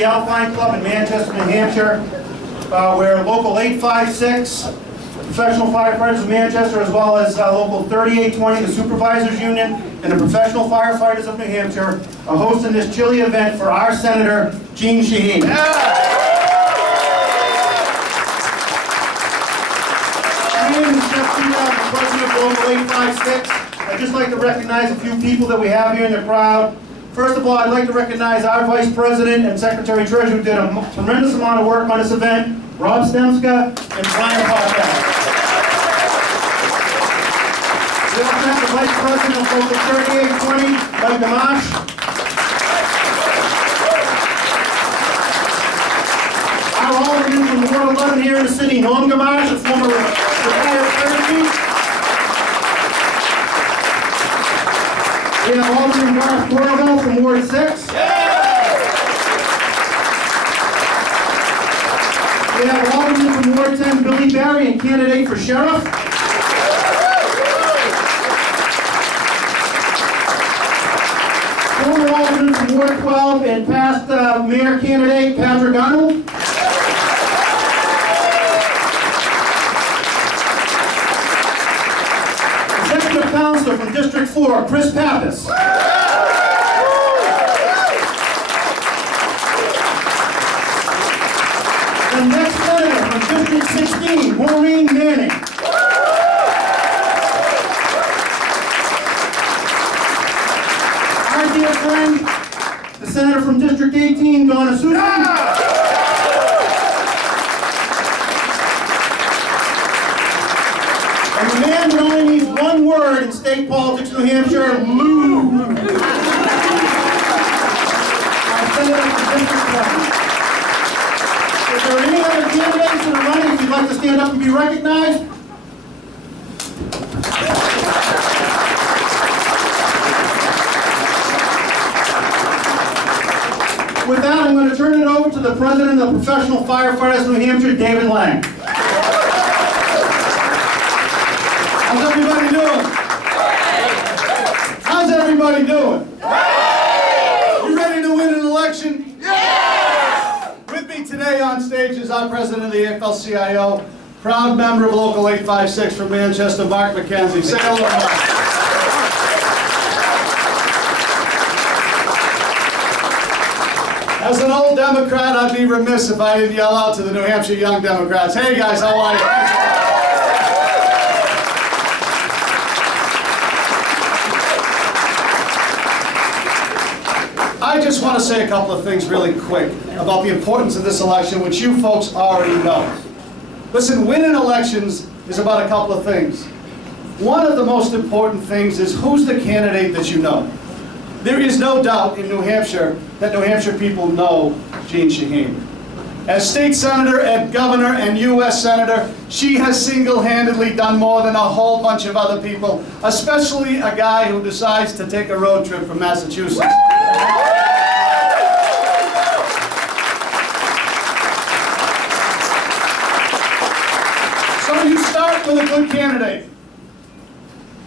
the Alpine Club in Manchester, New Hampshire. We're local 856, Professional Firefighters of Manchester, as well as local 3820, the Supervisors Union, and the Professional Firefighters of New Hampshire, are hosting this chilly event for our Senator, Jeanne Shaheen. President of Local 856. I'd just like to recognize a few people that we have here in the crowd. First of all, I'd like to recognize our Vice President and Secretary Treasurer who did a tremendous amount of work on this event, Rob Stemska and Brian Parker. We also have the Vice President of Local 3820, Mike Gamache. Our Alderman from Ward 11 here in the city, Norm Gamache, a former retired fire chief. We have Alderman Garth Corrigan from Ward 6. We have Alderman from Ward 10, Billy Barry, and candidate for sheriff. Former Alderman from Ward 12 and past mayor candidate Patrick Arnold. Executive Counselor from District 4, Chris Pappas. The next senator from District 16, Maureen Manning. Our dear friend, the senator from District 18, Donna Susan. And the man who only needs one word in state politics, New Hampshire, Lou. Our senator from District 7. If there are any other candidates that are running, if you'd like to stand up and be recognized. With that, I'm going to turn it over to the President of the Professional Firefighters of New Hampshire, David Lang. How's everybody doing? How's everybody doing? You ready to win an election? With me today on stage is our President of the AFL-CIO, proud member of Local 856 from Manchester, Mark McKenzie. Say hello, Mark. As an old Democrat, I'd be remiss if I didn't yell out to the New Hampshire Young Democrats. Hey guys, how are you? I just want to say a couple of things really quick about the importance of this election, which you folks already know. Listen, winning elections is about a couple of things. One of the most important things is who's the candidate that you know. There is no doubt in New Hampshire that New Hampshire people know Jeanne Shaheen. As state senator, and governor, and U.S. senator, she has single-handedly done more than a whole bunch of other people, especially a guy who decides to take a road trip from Massachusetts. So you start with a good candidate.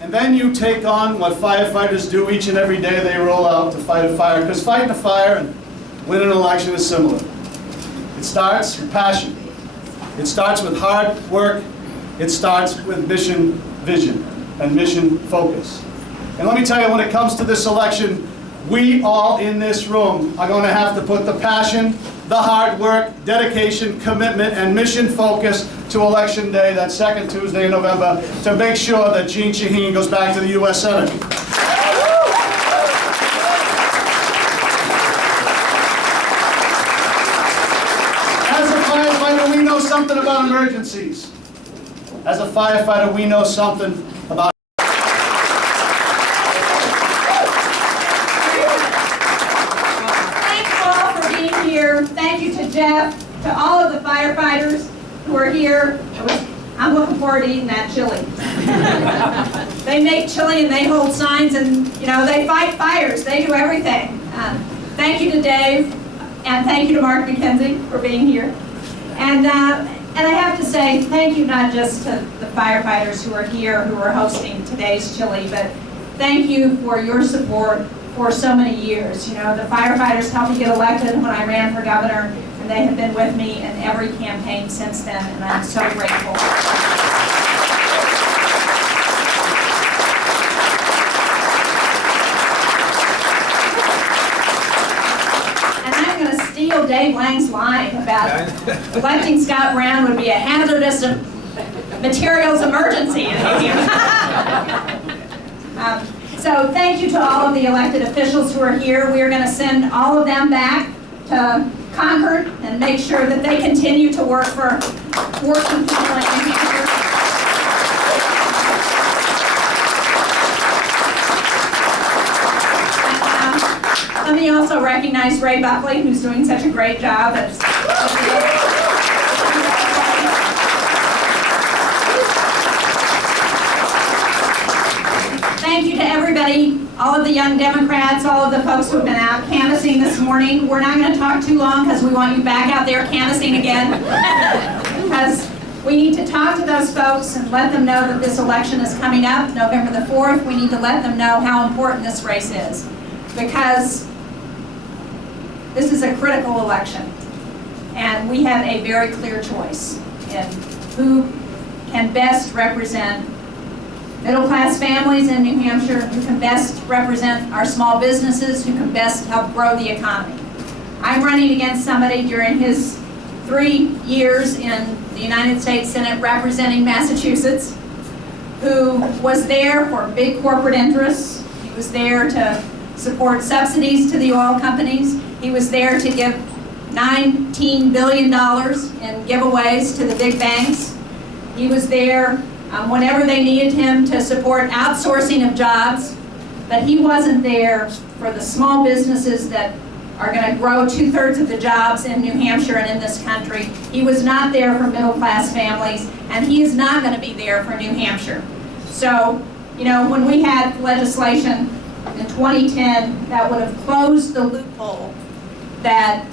And then you take on what firefighters do each and every day they roll out to fight a fire. Because fighting a fire and winning an election is similar. It starts with passion. It starts with hard work. It starts with mission vision and mission focus. And let me tell you, when it comes to this election, we all in this room are going to have to put the passion, the hard work, dedication, commitment, and mission focus to Election Day, that second Tuesday in November, to make sure that Jeanne Shaheen goes back to the U.S. Senate. As a firefighter, we know something about emergencies. As a firefighter, we know something about Thank you to Jeff, to all of the firefighters who are here. I'm looking forward to eating that chili. They make chili and they hold signs and, you know, they fight fires. They do everything. Thank you to Dave and thank you to Mark McKenzie for being here. And I have to say thank you not just to the firefighters who are here, who are hosting today's chili, but thank you for your support for so many years. You know, the firefighters helped me get elected when I ran for governor, and they have been with me in every campaign since then, and I'm so grateful. And I'm going to steal Dave Lang's line about electing Scott Brown would be a hazardous materials emergency. So thank you to all of the elected officials who are here. We are going to send all of them back to Concord and make sure that they continue to work for working people in New Hampshire. And, let me also recognize Ray Buckley, who's doing such a great job. Thank you to everybody, all of the young Democrats, all of the folks who have been out canvassing this morning. We're not going to talk too long because we want you back out there canvassing again. Because we need to talk to those folks and let them know that this election is coming up, November the 4th. We need to let them know how important this race is. Because this is a critical election. And we have a very clear choice in who can best represent middle-class families in New Hampshire, who can best represent our small businesses, who can best help grow the economy. I'm running against somebody during his 3 years in the United States Senate representing Massachusetts, who was there for big corporate interests. He was there to support subsidies to the oil companies. He was there to give $19 billion in giveaways to the big banks. He was there whenever they needed him to support outsourcing of jobs, but he wasn't there for the small businesses that are going to grow 2/3 of the jobs in New Hampshire and in this country. He was not there for middle-class families, and he is not going to be there for New Hampshire. So, you know, when we had legislation in 2010 that would have closed the loophole that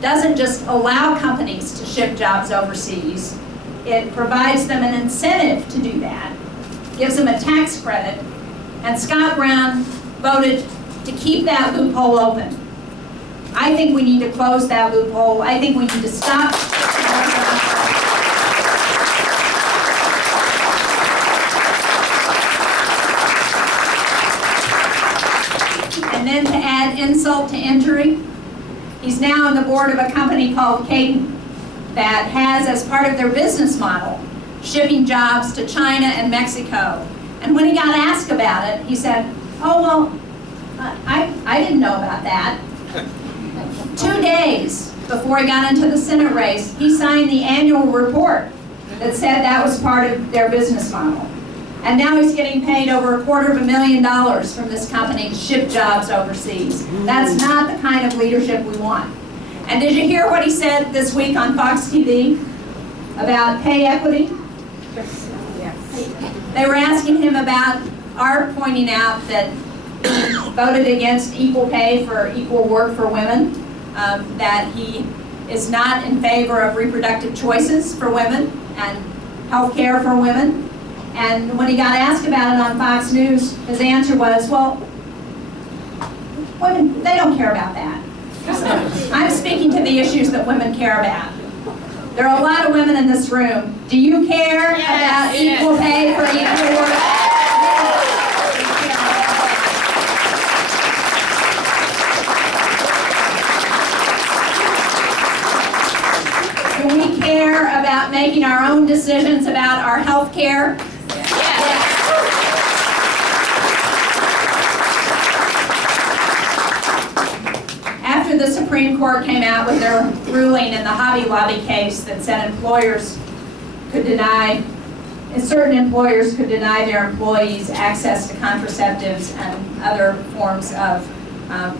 doesn't just allow companies to ship jobs overseas, it provides them an incentive to do that, gives them a tax credit, and Scott Brown voted to keep that loophole open. I think we need to close that loophole. I think we need to stop. And then to add insult to injury, he's now on the board of a company called Caden that has, as part of their business model, shipping jobs to China and Mexico. And when he got asked about it, he said, oh, well, I didn't know about that. 2 days before he got into the Senate race, he signed the annual report that said that was part of their business model. And now he's getting paid over $250,000 from this company to ship jobs overseas. That's not the kind of leadership we want. And did you hear what he said this week on Fox TV about pay equity? They were asking him about our pointing out that he voted against equal pay for equal work for women, that he is not in favor of reproductive choices for women and health care for women. And when he got asked about it on Fox News, his answer was, well, women, they don't care about that. I'm speaking to the issues that women care about. There are a lot of women in this room. Do you care about equal pay for equal work? Do we care about making our own decisions about our health care? After the Supreme Court came out with their ruling in the Hobby Lobby case that said employers could deny, certain employers could deny their employees access to contraceptives and other forms of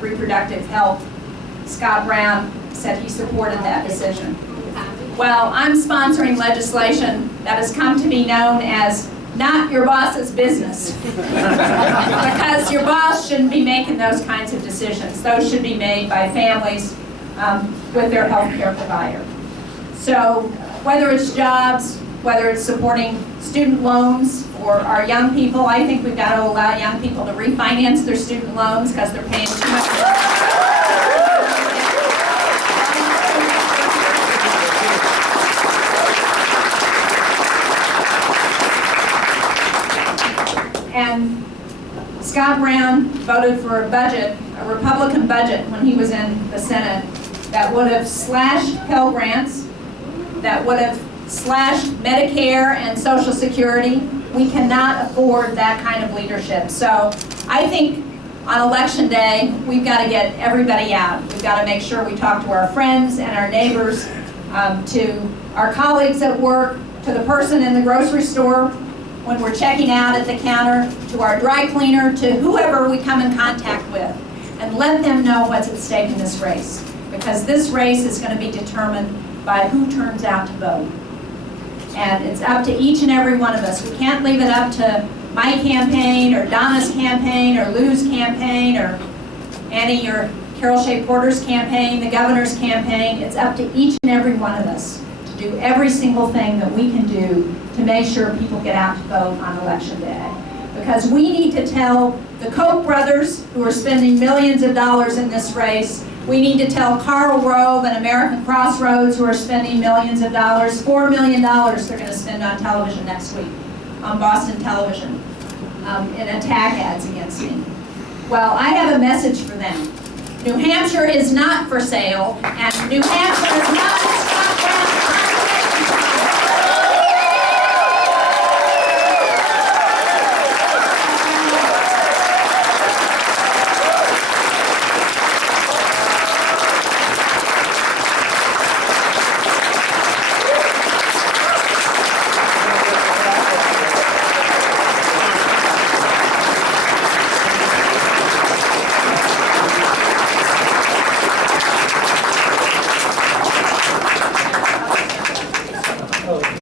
reproductive health, Scott Brown said he supported that decision. Well, I'm sponsoring legislation that has come to be known as not your boss's business. Because your boss shouldn't be making those kinds of decisions. Those should be made by families with their health care provider. So whether it's jobs, whether it's supporting student loans for our young people. I think we've got to allow young people to refinance their student loans because they're paying too much. And Scott Brown voted for a budget, a Republican budget, when he was in the Senate, that would have slashed Pell Grants, that would have slashed Medicare and Social Security. We cannot afford that kind of leadership. So I think on Election Day, we've got to get everybody out. We've got to make sure we talk to our friends and our neighbors, to our colleagues at work, to the person in the grocery store when we're checking out at the counter, to our dry cleaner, to whoever we come in contact with, and let them know what's at stake in this race. Because this race is going to be determined by who turns out to vote. And it's up to each and every one of us. We can't leave it up to my campaign, or Donna's campaign, or Lou's campaign, or Annie or Carol Shea Porter's campaign, the governor's campaign. It's up to each and every one of us to do every single thing that we can do to make sure people get out to vote on Election Day. Because we need to tell the Koch brothers, who are spending millions of dollars in this race, we need to tell Karl Rove and American Crossroads, who are spending millions of dollars, $4 million they're going to spend on television next week, on Boston television, in attack ads against me. Well, I have a message for them. New Hampshire is not for sale, and New Hampshire